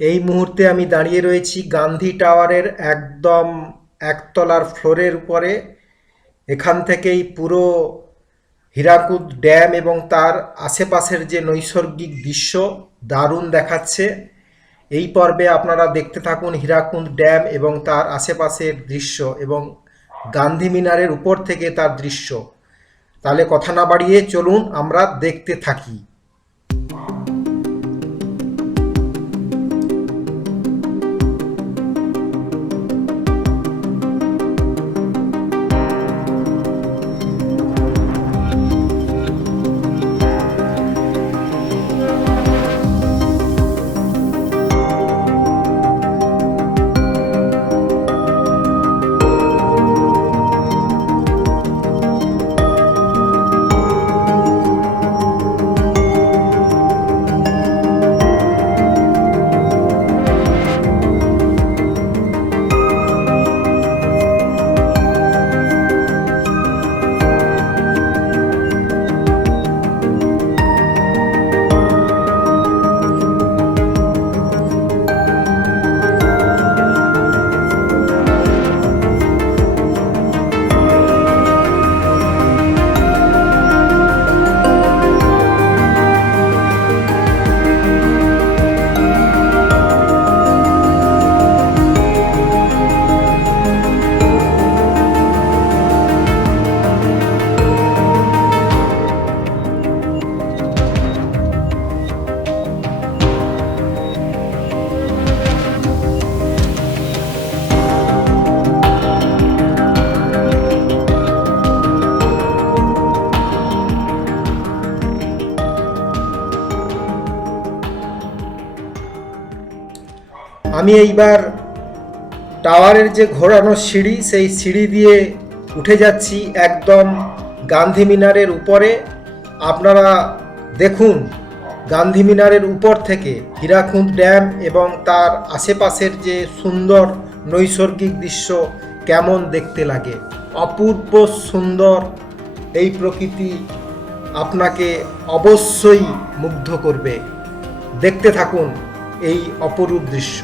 এই মুহূর্তে আমি দাঁড়িয়ে রয়েছি গান্ধী টাওয়ারের একদম একতলার ফ্লোরের উপরে। এখান থেকেই পুরো হীরাকুদ ড্যাম এবং তার আশেপাশের যে নৈসর্গিক দৃশ্য দারুণ দেখাচ্ছে। এই পর্বে আপনারা দেখতে থাকুন হীরাকুদ ড্যাম এবং তার আশেপাশের দৃশ্য এবং গান্ধী মিনারের উপর থেকে তার দৃশ্য। তাহলে কথা না বাড়িয়ে চলুন আমরা দেখতে থাকি। আমি এইবার টাওয়ারের যে ঘোরানো সিঁড়ি, সেই সিঁড়ি দিয়ে উঠে যাচ্ছি একদম গান্ধী মিনারের উপরে। আপনারা দেখুন গান্ধী মিনারের উপর থেকে হীরাকুদ ড্যাম এবং তার আশেপাশের যে সুন্দর নৈসর্গিক দৃশ্য কেমন দেখতে লাগে। অপূর্ব সুন্দর এই প্রকৃতি আপনাকে অবশ্যই মুগ্ধ করবে। দেখতে থাকুন এই অপরূপ দৃশ্য।